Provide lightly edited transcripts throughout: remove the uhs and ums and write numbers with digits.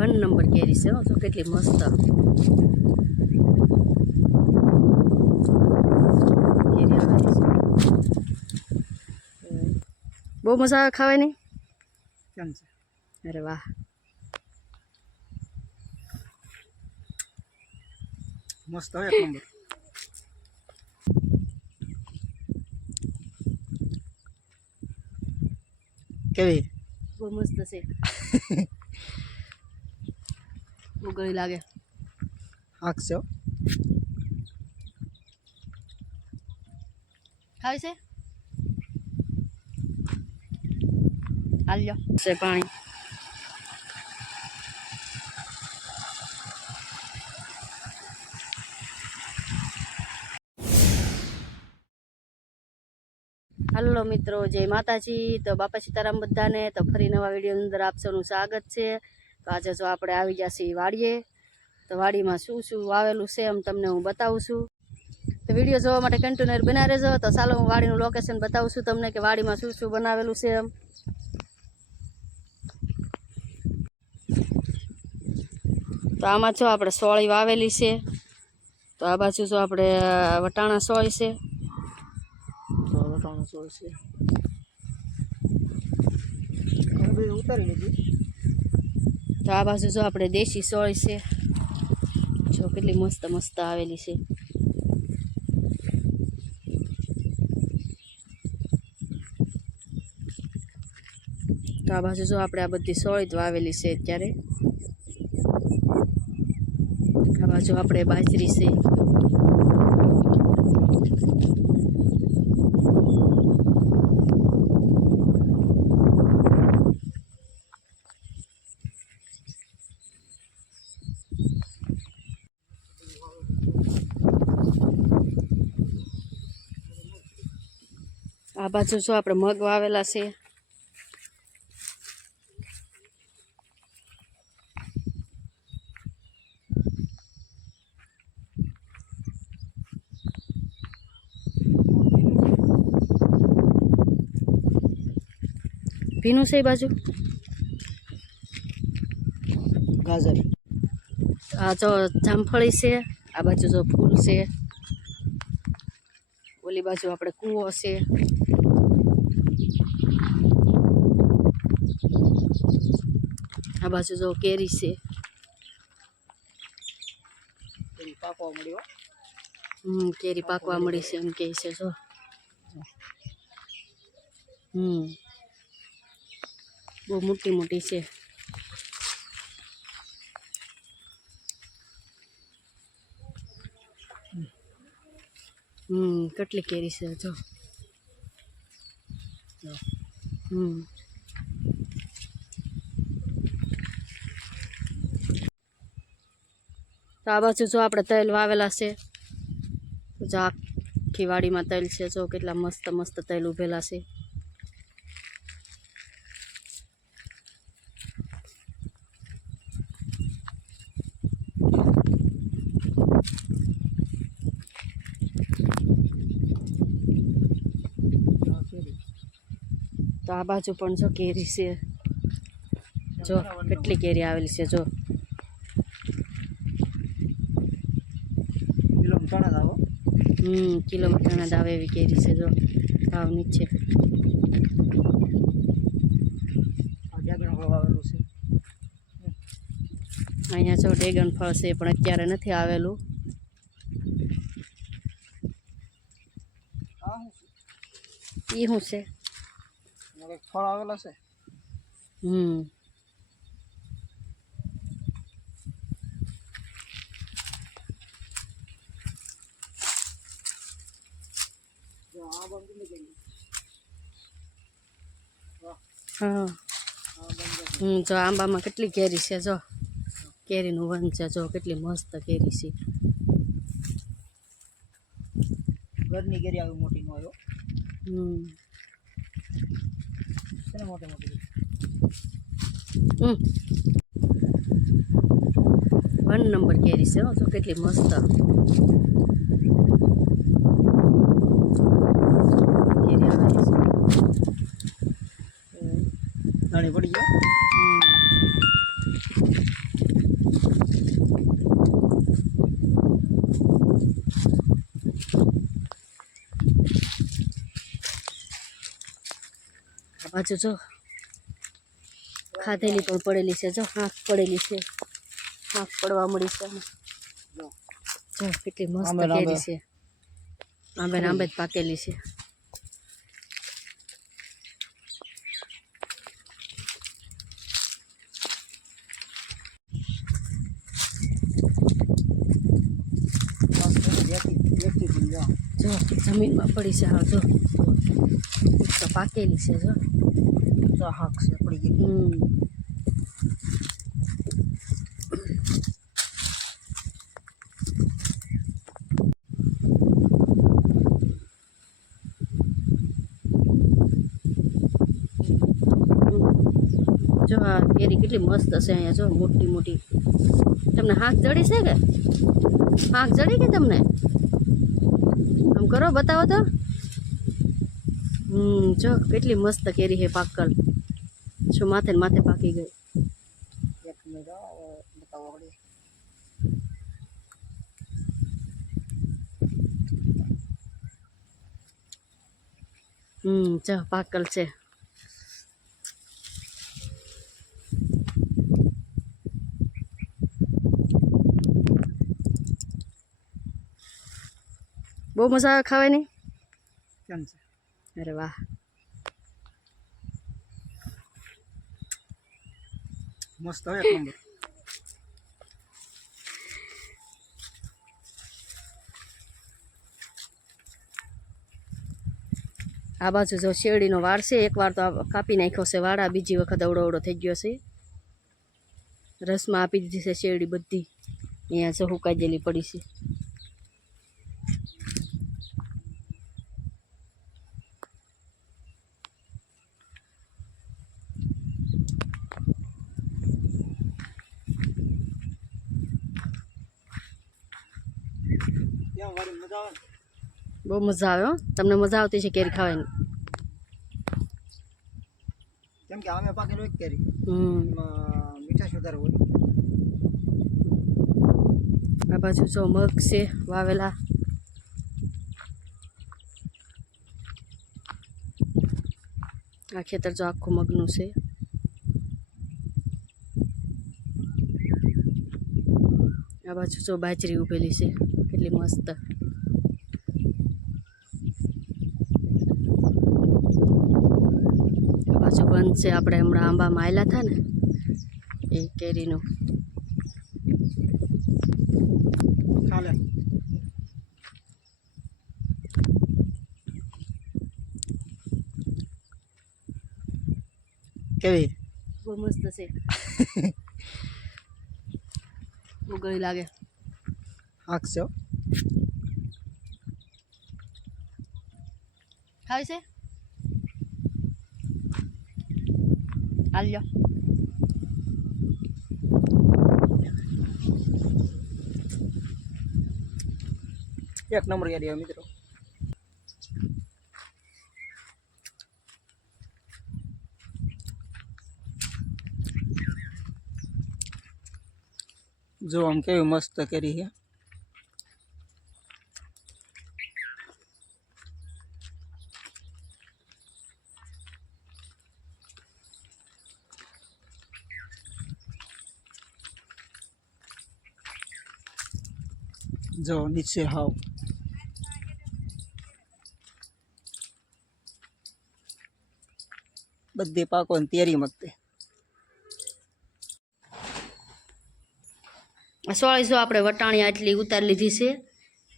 1 number કેરી છે તો કેટલી મસ્ત કેરી આવેલી છે. બહુ મજા આવે ખાવાની. કેમ છે? અરે વાહ, મસ્ત એક નંબર. કેવી? બહુ મસ્ત છે. બહુ ગળી લાગે. હાકશો ખાવી છે? હાલ્યો છે પાણી. હાલો મિત્રો, જય માતાજી. તો બાપા સીતારામ બધાને. તો ફરી નવા વિડીયોની અંદર આપ સૌનું સ્વાગત છે. તો આજે જો આપણે આવી ગયા છીએ વાડીએ. તો વાડીમાં શું શું વાવેલું છે એમ તમને હું બતાવું છું. તો વિડીયો જોવા માટે કન્ટિન્યુ બના રહેજો. તો ચાલો હું વાડીનું લોકેશન બતાવું છું તમને કે વાડીમાં શું શું બનાવેલું છે એમ. તો આમાં જો આપણે સોળી વાવેલી છે. તો આ બાજુ જો આપણે વટાણા સોળી છે. ઉતારી લીધી. તો આ બાજુ જો આપણે દેશી સોળી છે. જો કેટલી મસ્ત મસ્ત આવેલી છે. તો આ બાજુ જો આપણે આ બધી સોળી જ વાવેલી છે અત્યારે. આ બાજુ આપણે બાજરી છે. આ બાજુ જો આપણે મગ વાવેલા છે. ભીનું છે એ બાજુ. ગાજર. આ જો જામફળી છે. આ બાજુ જો ફૂલ છે. ઓલી બાજુ આપણે કૂવો છે. આ બાજુ જો કેરી છે. પાકવા મળ્યો. કેરી પાકવા મળી છે એમ કહે છે જો. બહુ મોટી મોટી છે. કેટલી કેરી છે જો. તો આ બાજુ જો આપણે તલ વાવેલા છે. જો આખી વાડીમાં તલ છે. જો કેટલા મસ્ત મસ્ત તલ ઉભેલા છે. તો આ બાજુ પણ જો કેરી છે. જો કેટલી કેરી આવેલી છે જો. કિલો મટાણા દાવે એવી કેરી છે જો. ભાવ નીચે અહીંયા જો ડ્રેગન ફળ છે પણ અત્યારે નથી આવેલું. એ શું છે? ફળ આવેલા છે. હા. જો આંબામાં કેટલી કેરી છે જો. કેરીનું વન છે જો. કેટલી મસ્ત કેરી છે. ઘરની કેરી આવી મોટી નો આવ્યો. મોટી મોટી 1 નંબર કેરી છે તો કેટલી મસ્ત. કેરી આવેલી છે. નાની પડી ગયો. બાજુ જો ખાધેલી પણ પડેલી છે, જો આંખ પડેલી છે, આંખ પડવા મળી છે આમાં. જો જો કેટલી મસ્ત આંબે ને કેરી આંબે. છે, આંબે ને આંબે જ પાકેલી છે. જો જમીનમાં પડી છે, હા જો તો પાકેલી છે, જો હાક છે પડી ગઈ. જો આ કેરી કેટલી મસ્ત છે અહીંયા, જો મોટી મોટી. તમને હાંક જડી છે કે હાંક જડી કે તમને? આમ કરો બતાવો તો. જો કેટલી મસ્ત કેરી છે પાકલ. શું માથે ને માથે પાકી ગઈ. એક મિનિટ બતાવો પડી. જો પાકલ છે. બહુ મજા આવે ખાવાની. કેમ છે? અરે વાહ. મસ્ત હોય એક નંબર. આ બાજુ જો શેરડીનો વાડ છે, એક વાર તો કાપી નાખ્યો છે વાડ, આ બીજી વખત અવડો અવડો થઈ ગયો છે. રસમાં આપી દીધી છે શેરડી બધી, અહીંયા જો હુકાઈ ગયેલી પડી છે. કેમ વાડી મજા આવે? બહુ મજા આવે હો. તમને મજા આવતી છે કેરી ખાવાની? કેમ કે આમે પાકેલું એક કેરી, એમાં મીઠાશ વધારે હોય. આ બાજુ જો મગ છે વાવેલા. આ ખેતર જો આખું મગનું છે. આ બાજુ જો બાજરી ઉભેલી છે, કેટલી મસ્ત. આ બાજુ બંધ છે, આપણે હમણાં આંબામાં આવેલા હતા ને એ કેરીનું. ચાલે. કેવી? બહુ મસ્ત છે. બહુ ગળી લાગે. હાક છે. ખાય છે હાલ્યો. એક નંબર કેરી મિત્રો. જો આમ કેવી મસ્ત કેરી છે. જો નીચે હાવ બધી પાકો ને તૈયારી મતે. સોળી જો આપણે વટાણી આટલી ઉતારી લીધી છે.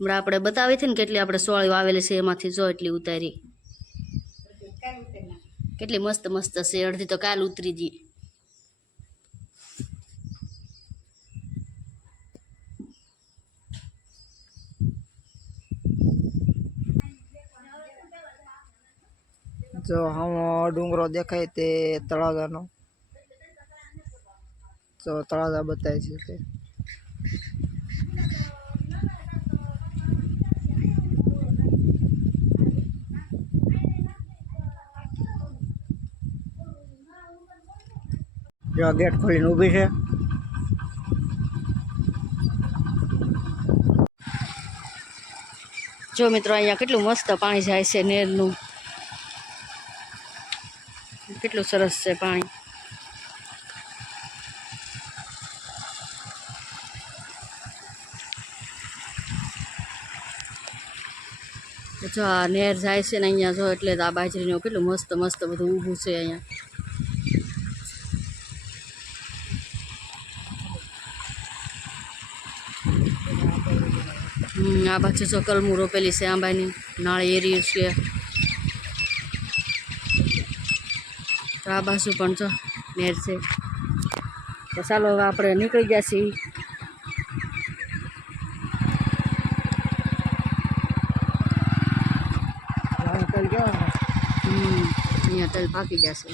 હમણાં આપણે બતાવી હતી ને કેટલી આપણે સોળી વાવેલી છે, એમાંથી જો એટલી ઉતારી. કેટલી મસ્ત મસ્ત છે, અડધી તો કાલ ઉતરી ગઈ. જો આમ ડુંગરો દેખાય તે તળાજાનો. જો તળાજા બતાય છે તે. જો ગેટ ખોલીને ઊભી છે. જો મિત્રો અહીંયા કેટલું મસ્ત પાણી જાય છે નેરનું. કેટલું સરસ છે પાણી. જો આ નહેર જાય છે ને અહીંયા જો એટલે આ બાજરીનું કેટલું મસ્ત મસ્ત બધું ઊભું છે અહીંયા. આ બાજુ જો કલમું રોપેલી છે આંબાની, નાળી એરી છે. તો આ બાજુ પણ જો નહેર છે. તો ચાલો હવે આપણે નીકળી ગયા છીએ. અહીંયા તલ પાકી ગયા છે.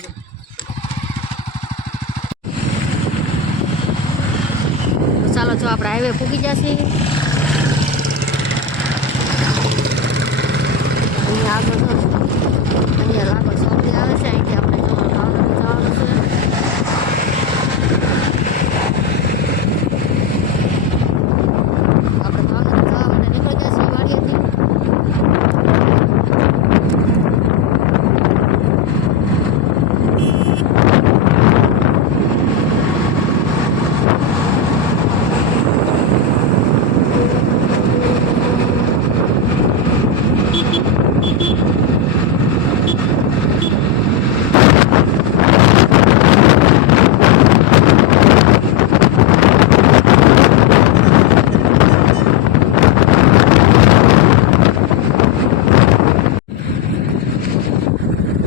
તો ચાલો જો આપણે હાઈવે પૂગી ગયા છીએ. અહીંયા આગળ તો અહીંયા લાગો સોંપડી આવે છે. અહીંથી આપણે ભાવનગર જવાનું છે. આપણે ભાવનગર જવા માટે નીકળી ગયા છીએ વાડિયાથી.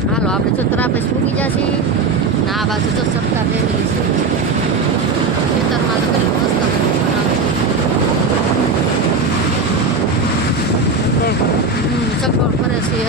હાલો આપણે જો ત્રાપેસ મૂકી જશે ને આ બાજુ જો સરકાર રહેલી છે. ખેતરમાં તો કેટલું મસ્ત બનાવે છે. ચકડોળ કરે છે.